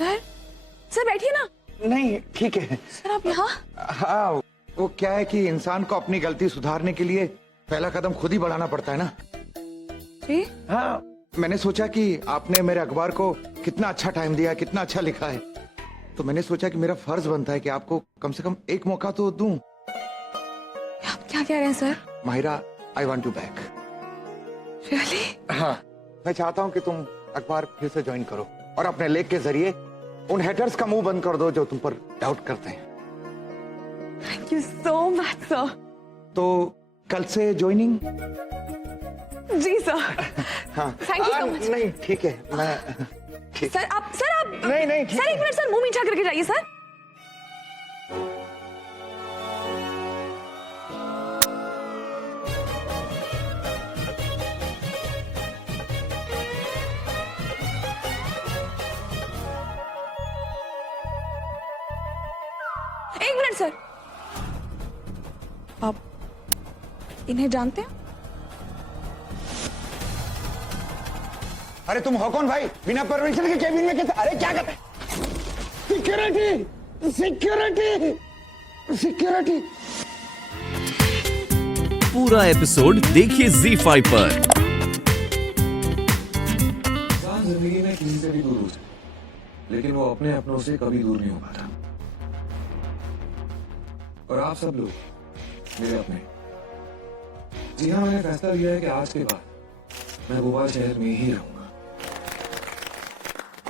Sir sir बैठिए ना। नहीं ठीक है सर आप यहाँ? हाँ, वो क्या है कि इंसान को अपनी गलती सुधारने के लिए पहला कदम खुद ही बढ़ाना पड़ता है ना। जी हाँ, मैंने सोचा कि आपने मेरे अखबार को कितना अच्छा टाइम दिया, कितना अच्छा लिखा है, तो मैंने सोचा कि मेरा फर्ज बनता है कि आपको कम से कम एक मौका तो दूं। आप क्या कह रहे हैं sir? Mahira, I want you back. Really? हाँ, मैं चाहता हूँ कि तुम अखबार फिर से ज्वाइन करो और अपने लेख के जरिए उन हेटर्स का मुंह बंद कर दो जो तुम पर डाउट करते हैं। Thank you so much sir. तो कल से ज्वाइनिंग? जी सर। हाँ थैंक यू सो मच। नहीं ठीक है, मैं ठीक। सर आप नहीं ठीक सर है। एक मिनट सर, मुंह मीठा करके जाइए सर। एक मिनट सर, आप इन्हें जानते हैं? अरे तुम हो कौन भाई? बिना परमिशन के केबिन में कैसे? अरे क्या कर रहे? Security security security. पूरा एपिसोड देखिए ZEE5 पर। इंसान जिंदगी में किसी से भी दूर हो सकता, लेकिन वो अपने अपनों से कभी दूर नहीं हो पाता। और आप सब लोग मेरे अपने। जी हाँ, मैंने फैसला लिया है कि आज के बाद मैं भोपाल शहर में ही रहूंगा।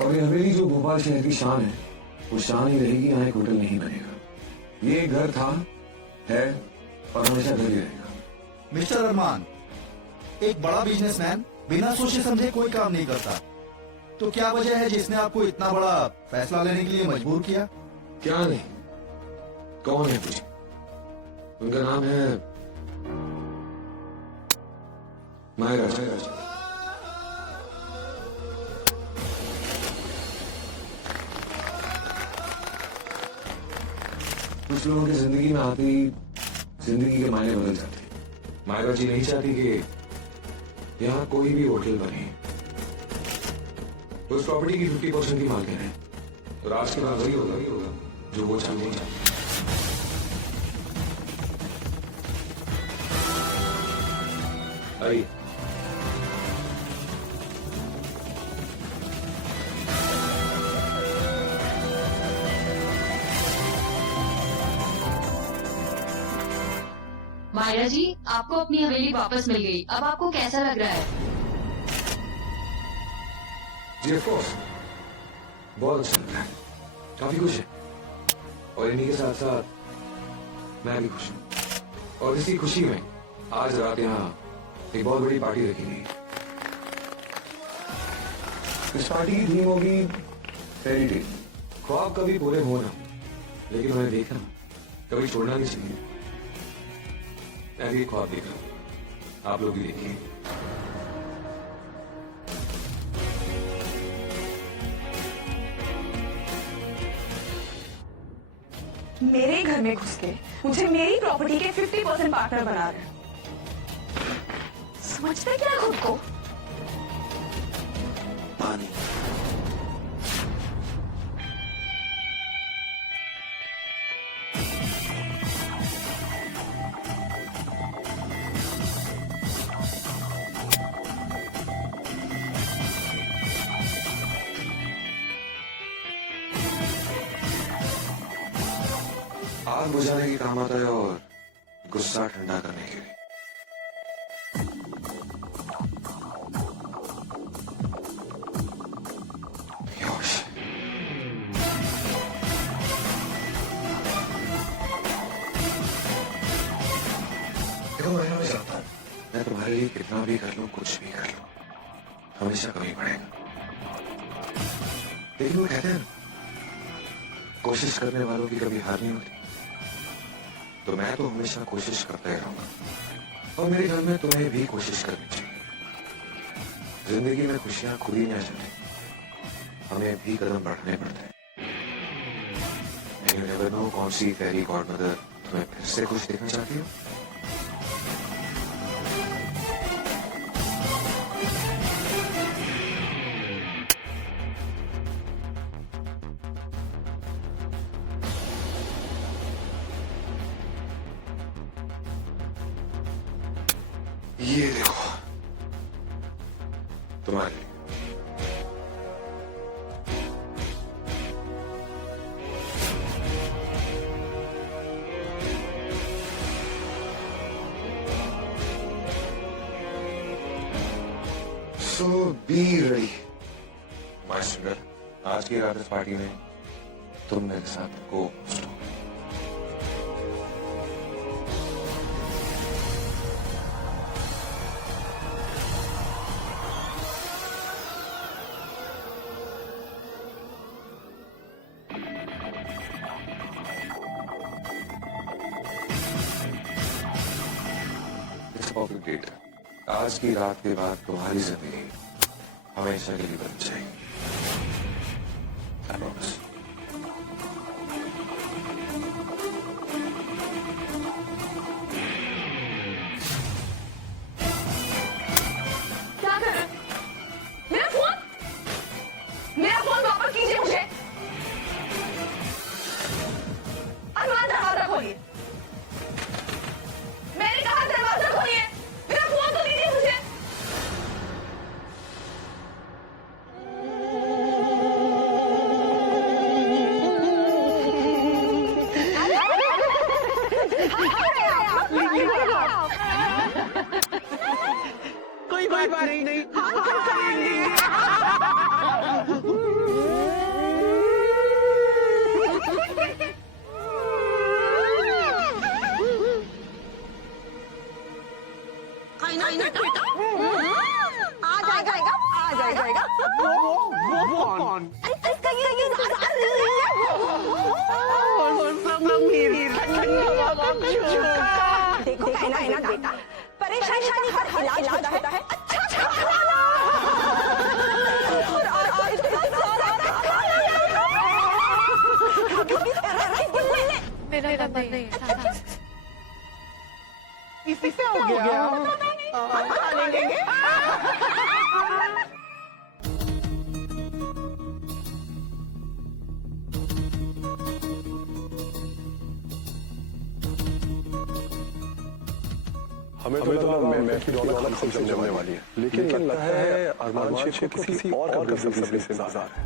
और ये हवेली जो भोपाल शहर की शान है, वो शान ही रहेगी, यहाँ एक होटल नहीं बनेगा। ये एक घर था, है और हमेशा घर ही रहेगा। मिस्टर अरमान, एक बड़ा बिजनेसमैन बिना सोचे समझे कोई काम नहीं करता। तो क्या वजह है जिसने आपको इतना बड़ा फैसला लेने के लिए मजबूर किया? क्या नहीं, कौन है पूछे? उनका नाम है मायरा। कुछ लोगों की जिंदगी में आते ही जिंदगी के मायने बदल जाते हैं। मायरा जी नहीं चाहती कि यहाँ कोई भी होटल बने। उस प्रॉपर्टी की 50% की मालकिन है, और आज के बाद वही होगा जो वो चाहते हैं। आइए। मायरा जी, आपको अपनी हवेली वापस मिल गई। अब आपको कैसा लग रहा है? जी ऑफ कोर्स, बहुत अच्छा लग रहा है, काफी खुश है। और इन्हीं के साथ साथ मैं भी खुश हूँ। और इसी खुशी में आज रात यहाँ एक बहुत बड़ी पार्टी रखी गई। इस पार्टी की थीम होगी फेरी टेल। ख्वाब कभी पूरे हो ना, लेकिन उन्हें देखना कभी छोड़ना नहीं चाहिए। ऐसे ख्वाब देखा, आप लोग भी देखिए। मेरे घर में घुस के मुझे मेरी प्रॉपर्टी के 50% पार्टनर बना रहे हैं। समझते क्या खुद को? पानी। आग बुझाने के काम आता है और गुस्सा ठंडा करने के लिए। योश। देखो, मैं चाहता हूं, मैं तुम्हारे लिए कितना भी कर लूं, कुछ भी कर लूं, हमेशा कमी पड़ेगा। लेकिन वो कहते हैं, कोशिश करने वालों की कभी हार नहीं होती। तो मैं तो हमेशा कोशिश करता ही रहूंगा। और मेरे ख्याल में तुम्हें भी कोशिश करनी चाहिए। जिंदगी में खुशियां खुद ही नहीं आ जाती, हमें भी कदम बढ़ाने पड़ते हैं। You never know कौन सी फेरी गॉडमदर तुम्हें फिर से खुश देखना चाहती हो। ये देखो तुम्हारे लिए। So be ready, my singer. आज की रात इस पार्टी में तुम मेरे साथ co-host हो। It's a perfect date. आज की रात के बाद तुम्हारी जिंदगी हमेशा के लिए बदल जाएगी। I promise. क्या कर रहे हैं? मेरा फोन वापस कीजिए मुझे। अरमान दरवाजा खोलिए। मैंने कहा दरवाजा खोलिए। मेरा फोन तो दीजिए मुझे। कोई बात नहीं आ जाएगा। वो कौन देखो कहना बेटा, परेशानी हर इलाज होता है। अच्छा खाना और इतना सारा खाना मेरा मन नहीं है। इसी से हो गया खा लेंगे। हमें तो लगा मैं की रौनक हम सब जमने वाली है, लेकिन लगता है अरमान शेख को किसी और का बेसब्री से इंतजार है।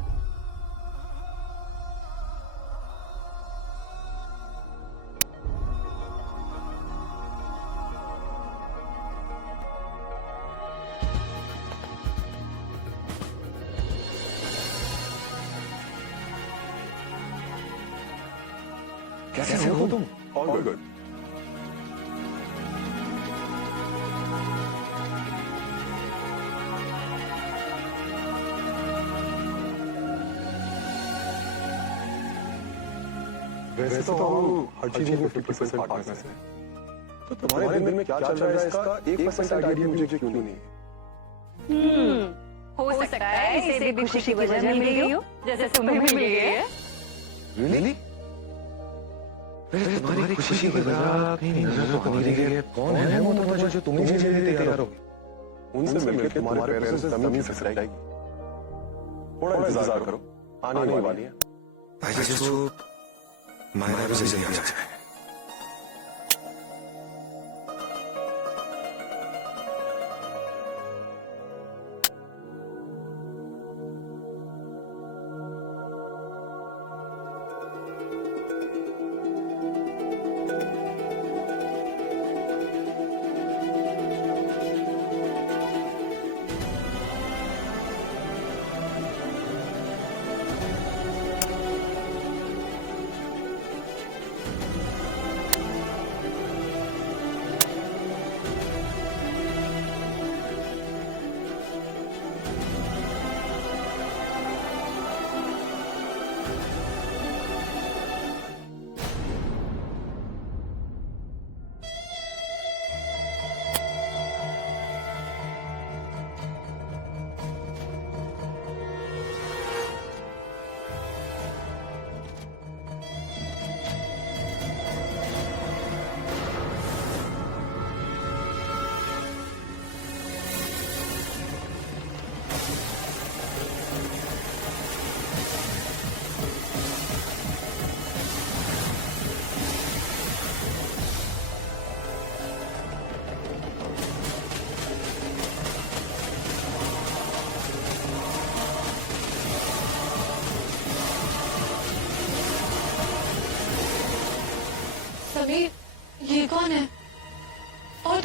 कैसे हो तुम? All good. वैसे तो हम हर चीज में 50% पार्टनर्स हैं, तो तुम्हारे दिल में क्या चल रहा है इसका 1% आइडिया मुझे क्यों नहीं? हो सकता है इसे भी खुशी की वजह मिल गई हो, जैसे तुम्हें मिल गई है। Really? तुम्हारी खुशी की वजह कहीं नजर तो नहीं रही है। कौन है वो तो जो तुम्हें जीने के लिए तैयार होगी? उनसे मिलकर तुम्हारे पैरों से जमीन खिसक जाएगी। थोड़ा इंतजार करो, आने वाली है। I just hope मायरा भी जल्दी आ जाए।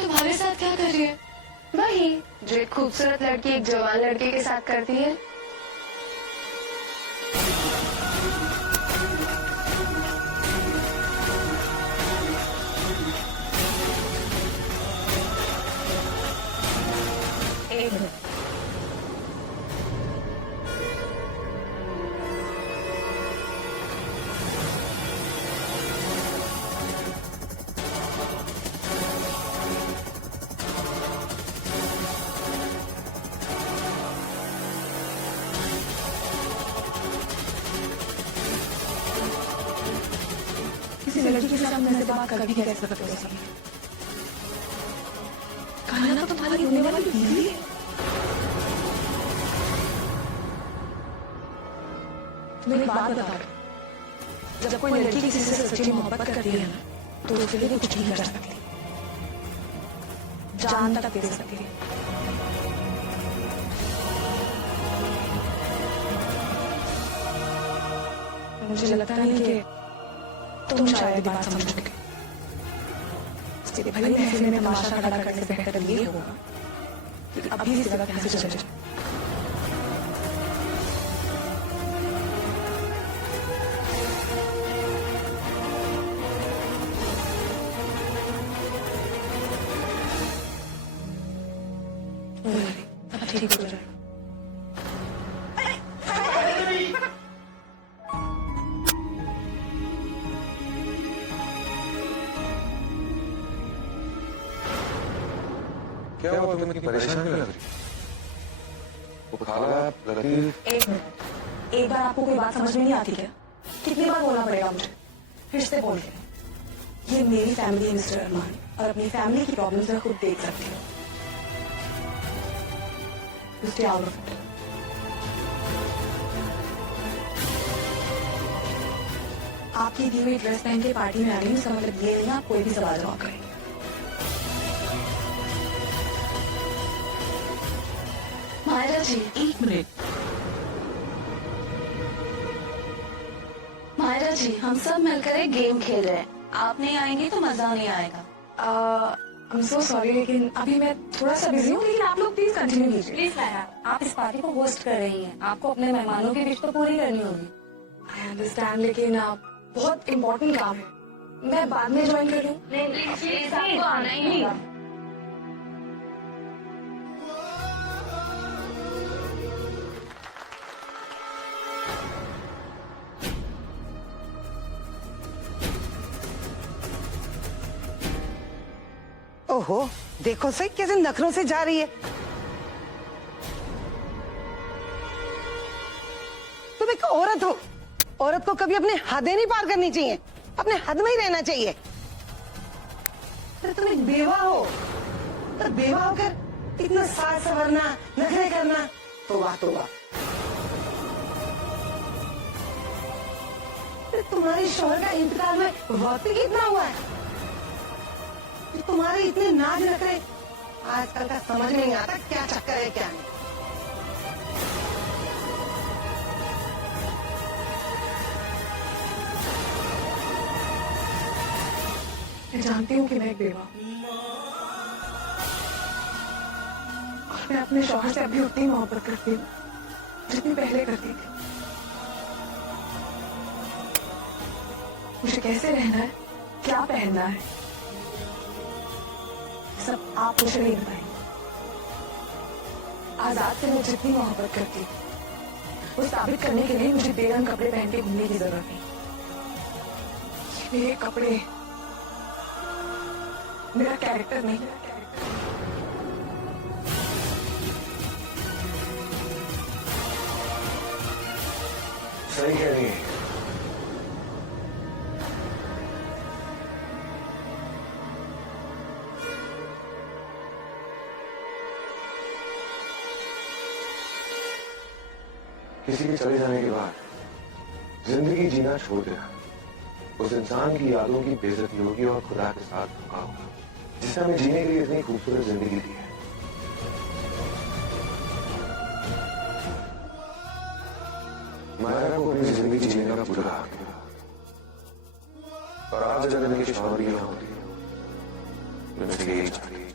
तुम्हारे साथ क्या कर रही है? वही जो एक खूबसूरत लड़की एक जवान लड़के के साथ करती है। एक मिनट। किसी लड़की के साथ मैं बात कर भी कैसे सकते हो? कहा ना तुम्हारी होने वाली बीवी है। तुम्हें एक बात बता रही, जब कोई लड़की किसी से सच्ची मोहब्बत करती है ना, तो उसके लिए कुछ नहीं कर सकती, जान तक दे सकती है। मुझे लगता है कि तुम शायद बात समझ चुके। इसलिए भले महफिल में तमाशा खड़ा करने से बेहतर ये होगा कि अभी इस वक्त यहाँ से चले जाओ। अब ठीक हो जाए। क्या हुआ, तुम्हें इतनी परेशान क्यों लग रही? वो खाला लतीफ। एक मिनट, एक बार आपको कोई बात समझ में नहीं आती क्या? कितनी बार बोलना पड़ेगा मुझे? फिर से बोल के, ये मेरी फैमिली है मिस्टर अरमान, और अपनी फैमिली की प्रॉब्लम्स मैं खुद देख सकती हूँ। Stay out of it. आपकी दी हुई ड्रेस पहन के पार्टी में आ रही हूँ, इसका मतलब ये नहीं आप कोई भी सवाल जवाब करेंगे। मायरा जी, एक मिनट। मायरा जी, हम सब मिलकर एक गेम खेल रहे हैं। आप नहीं आएंगे तो मजा नहीं आएगा। I'm so sorry, लेकिन अभी मैं थोड़ा सा बिजी हूँ, लेकिन आप लोग प्लीज कंटिन्यू कीजिए। प्लीज मायरा, आप इस पार्टी को होस्ट कर रही हैं। आपको अपने मेहमानों की विश तो पूरी करनी होगी। I understand, लेकिन बहुत इम्पोर्टेंट काम है, मैं बाद में ज्वाइन कर लूँ। नहीं प्लीज, आपको आना ही होगा। ओहो, देखो सही कैसे नखरों से जा रही है। तुम एक औरत हो, औरत को कभी अपने हदें नहीं पार करनी चाहिए, अपने हद में ही रहना चाहिए। अरे तुम एक बेवा हो, तो बेवा होकर इतना साज संवरना, नखरे करना, तौबा तौबा। तुम्हारे शौहर का इंतकाल में वक्त ही कितना हुआ है? तुम्हारे इतने नाज नखरे आजकल का समझ नहीं आता क्या चक्कर है क्या नहीं। मैं जानती हूँ कि मैं एक बेवा हूँ, और मैं अपने शौहर से अभी उतनी मोहब्बत करती हूँ जितनी पहले करती थी। मुझे कैसे रहना है, क्या पहनना है, सब आप मुझे नहीं बताएंगे। आजाद से मैं जितनी मोहब्बत करती हूँ, वो साबित करने के लिए मुझे बेरंग कपड़े पहन के घूमने की जरूरत नहीं। ये मेरे कपड़े, मेरा कैरेक्टर नहीं। सही कह रही है। किसी के चले जाने के बाद जिंदगी जीना छोड़ देना उस इंसान की यादों की बेइज्जती होगी और खुदा के साथ धोखा होगा जिसने हमें जीने के लिए इतनी खूबसूरत जिंदगी दी है। मायरा को अपनी जिंदगी जीने का पूरा हक है, और आज अगर मेरी शौहर यहाँ होती मुझसे यही चाहिए।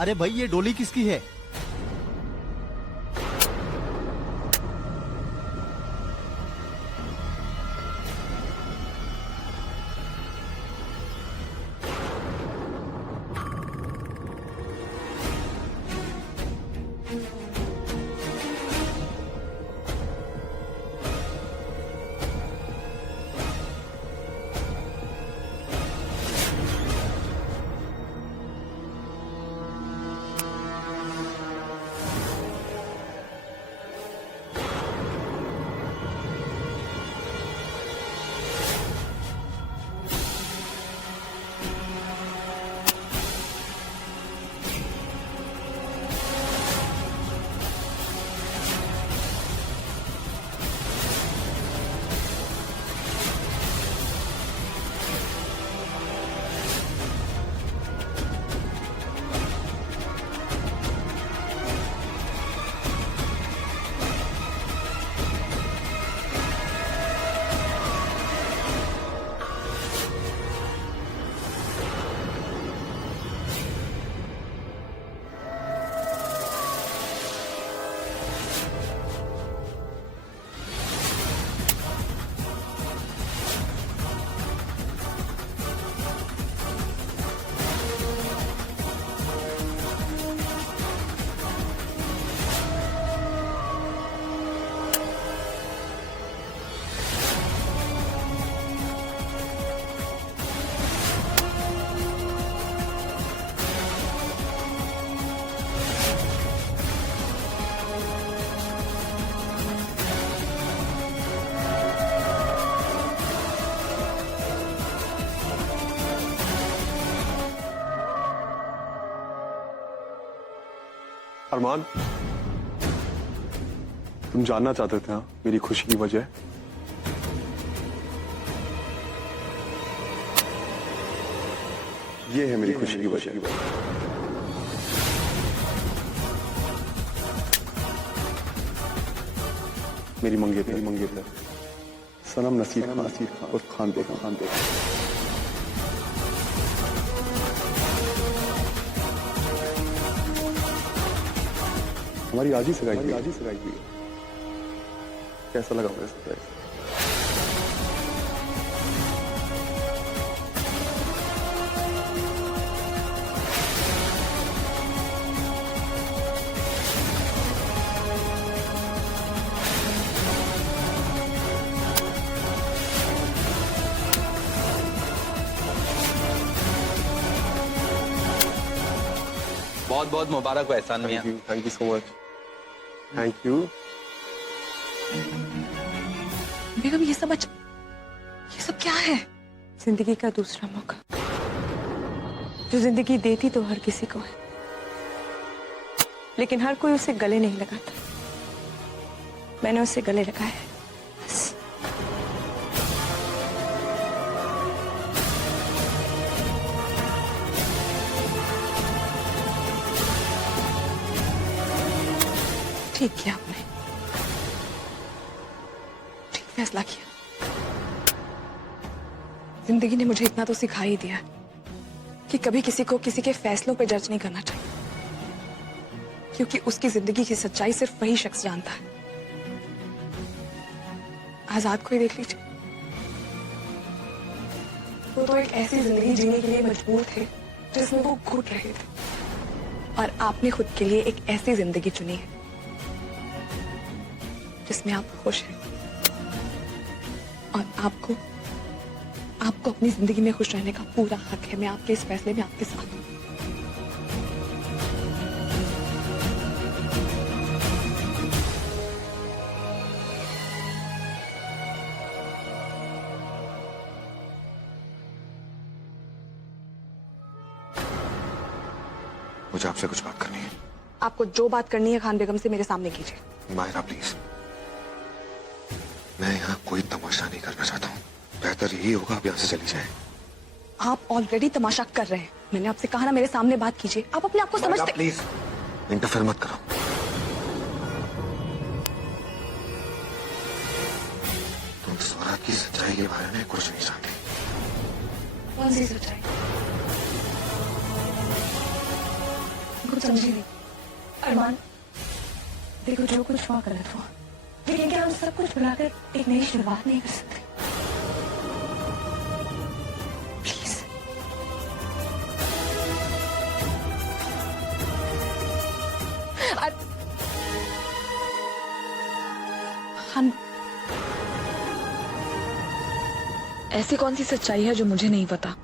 अरे भाई ये डोली किसकी है? अरमान, तुम जानना चाहते थे हाँ मेरी खुशी की वजह? ये है मेरी खुशी की वजह। मेरी मंगेतर सनम नसीर खान और खान बेगम। हमारी आज ही सगाई हुई। कैसा लगा मेरा सरप्राइज? बहुत बहुत मुबारक हो एहसान मियां। Thank you so much. Thank you. बेगम ये सब ये सब क्या है? जिंदगी का दूसरा मौका, जो जिंदगी देती तो हर किसी को है, लेकिन हर कोई उसे गले नहीं लगाता। मैंने उसे गले लगाया है, बस। ठीक किया आपने, ठीक फैसला किया। जिंदगी ने मुझे इतना तो सिखा ही दिया कि कभी किसी को किसी के फैसलों पे जज नहीं करना चाहिए, क्योंकि उसकी जिंदगी की सच्चाई सिर्फ वही शख्स जानता है। आजाद को ही देख लीजिए, वो तो एक ऐसी जिंदगी जीने के लिए मजबूर थे जिसमें वो घुट रहे थे, और आपने खुद के लिए एक ऐसी जिंदगी चुनी है जिसमें आप खुश हैं, और आपको अपनी जिंदगी में खुश रहने का पूरा हक है। मैं आपके इस फैसले में आपके साथ हूं। मुझे आपसे कुछ बात करनी है। आपको जो बात करनी है खान बेगम से मेरे सामने कीजिए। मायरा प्लीज, मैं यहाँ कोई तमाशा नहीं करना चाहता हूँ। बेहतर यही होगा आप यहाँ से चली जाए। आप ऑलरेडी तमाशा कर रहे हैं। मैंने आपसे कहा ना मेरे सामने बात कीजिए। आप अपने आप को समझते। प्लीज इंटरफेयर मत करो। तुम स्वरा की सच्चाई के बारे में कुछ नहीं जानते। कौन सी सच्चाई? कुछ समझी नहीं। अरमान, देखो जो कुछ हुआ गलत हुआ, लेकिन क्या हम सब कुछ भुलाकर एक नई शुरुआत नहीं कर सकते? प्लीज। हम ऐसी कौन सी सच्चाई है जो मुझे नहीं पता?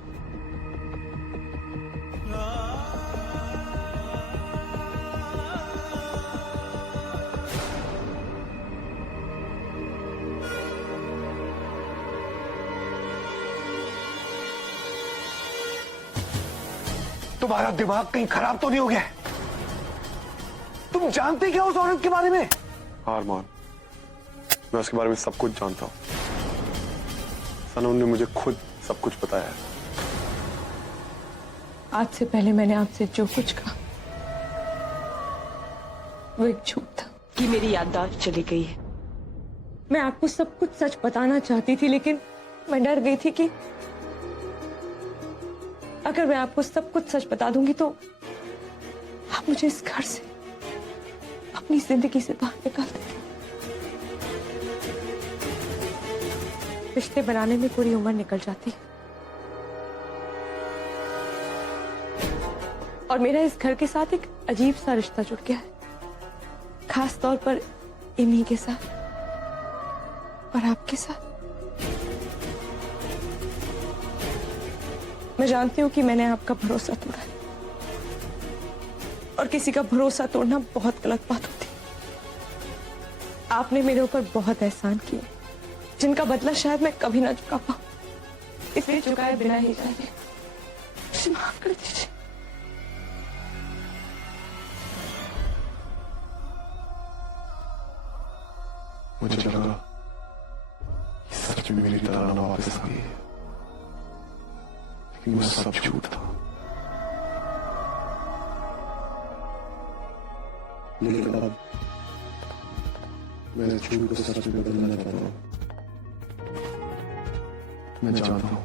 तुम्हारा दिमाग कहीं खराब तो नहीं हो गया? तुम जानते क्या उस औरत के बारे में? अरमान, मैं उसके बारे में सब कुछ जानता हूं। सनम ने मुझे खुद सब कुछ बताया है। आज से पहले मैंने आपसे जो कुछ कहा वो एक झूठ था कि मेरी याददाश्त चली गई है। मैं आपको सब कुछ सच बताना चाहती थी, लेकिन मैं डर गई थी कि अगर मैं आपको सब कुछ सच बता दूंगी तो आप मुझे इस घर से, अपनी जिंदगी से बाहर निकाल देंगे। रिश्ते बनाने में पूरी उम्र निकल जाती है, और मेरा इस घर के साथ एक अजीब सा रिश्ता जुड़ गया है, खास तौर पर इमी के साथ और आपके साथ। मैं जानती हूँ कि मैंने आपका भरोसा तोड़ा है, और किसी का भरोसा तोड़ना बहुत गलत बात होती है। आपने मेरे ऊपर बहुत एहसान किए, जिनका बदला शायद मैं कभी ना चुका पाऊं, इसलिए चुकाए बिना ही जाइए। मुझे माफ कर दीजिए। मुझे लगा सच में मेरी तरह वापस आ गई है, लेकिन वो सब झूठ था। लेकिन अब मैं झूठ को सच में बदलना चाहता हूँ। मैं जानता हूँ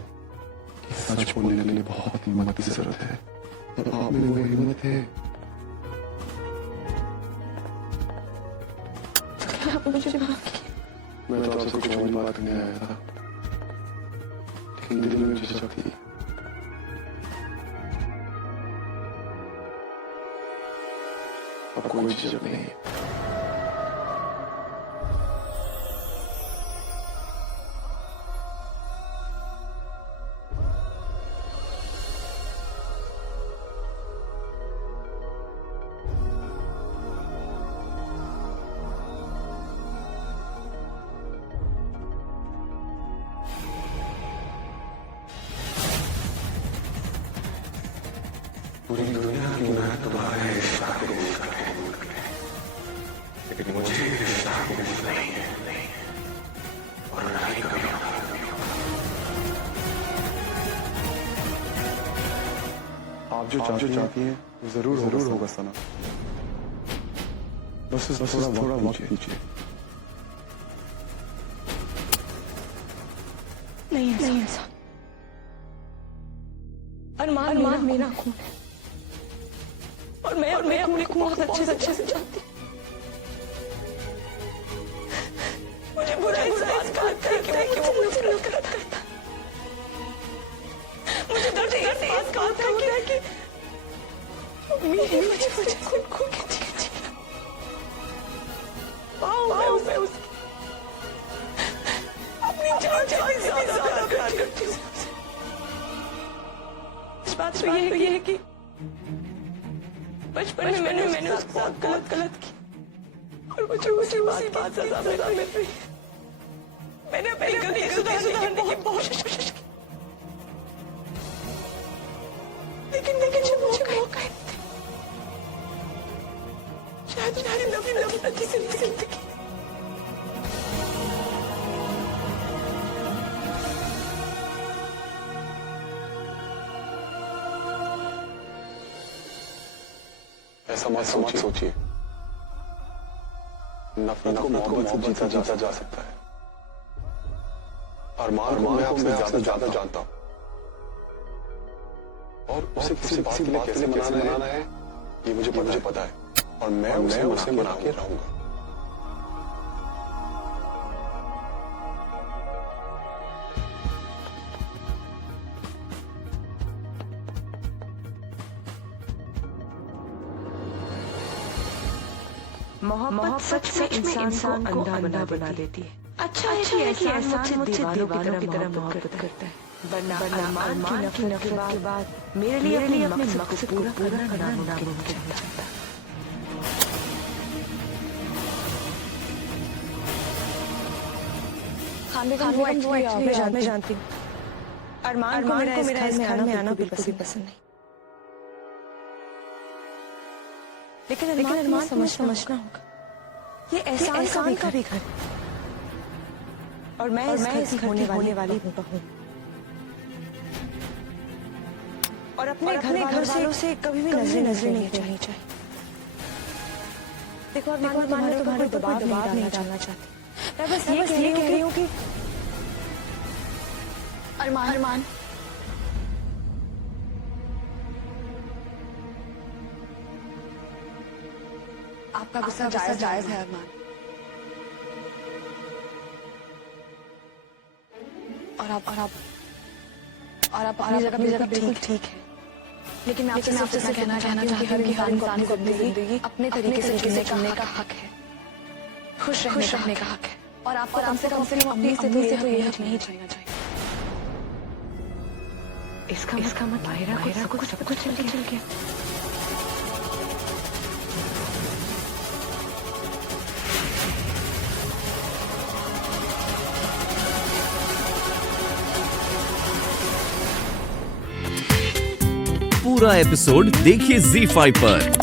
कि सच बोलने के लिए बहुत हिम्मत की जरूरत है, और आप में वो हिम्मत है। आप मुझे माफ कीजिए। मैं तो आपसे कुछ और बात करने आया था, लेकिन दिल में झिझक थी। अब कोई झिझक नहीं है। पूरी दुनिया की मैं तुम्हारे रिश्ता को कबूल कर लेकिन मुझे रिश्ता कबूल नहीं है और ना ही कभी होगा। आप जो चाहती हैं जरूर होगा सना। बस थोड़ा वक्त दीजिए। नहीं ऐसा अरमान मेरा खून है और मैं अपने खून बहुत अच्छे से जानती हूँ। मुझे बुरा इस बात का लगता है कि वो मुझे नफरत करता है। मुझे दर्द इस बात का होता है कि मेरी वजह से खुद को खींची मैं उसकी अपनी जान से ज्यादा प्यार करती हूँ। इस बात तो ये है कि बचपन में मैंने उसको बहुत गलत की और मुझे उसी बात सजा मिल रही है। मैंने अपनी गलती सुधारने की बहुत कोशिश की लेकिन जब मुझे मौका ही नहीं शायद नफरत से जिंदगी ऐसा मत सोचिए। नफरत को मोहब्बत से जीता जा सकता है। अरमान को मैं आपसे ज्यादा जानता हूं और उसे किसी बात के लिए कैसे मनाना है ये मुझे पता है और मैं उसे मना के रहूंगा। मोहब्बत सच में इंसान को अंधा बना देती है। अच्छा है कि एहसान मुझसे दीवानों की तरह मोहब्बत करता है वरना अरमान की नफरत के बाद मेरे लिए अपने मकसद को पूरा करना नामुमकिन था। मैं जानती हूँ अरमान को मेरा इस घर में आना बिल्कुल भी पसंद नहीं। लेकिन अरमान समझना होगा ये एहसान का भी घर और मैं इस घर की होने वाली बहू और अपने घर वालों से कभी भी नजरें नहीं चाहिए। देखो तुम्हारे ऊपर दबाव नहीं डालना चाहती। मैं बस ये कह रही हूँ कि अरमान आपका गुस्सा जायज है अरमान और आप अपनी जगह बिल्कुल ठीक है। लेकिन मैं आपसे सिर्फ कहना चाहती हूँ कि हर इंसान को अपनी जिंदगी अपने तरीके से जीने का हक है, खुश रहने का हक है और आपको कम से कम अपनी से तो ये हक नहीं चाहिए। इसका मतलब माहिरा को सब कुछ चल गया। पूरा एपिसोड देखिए ZEE5 पर।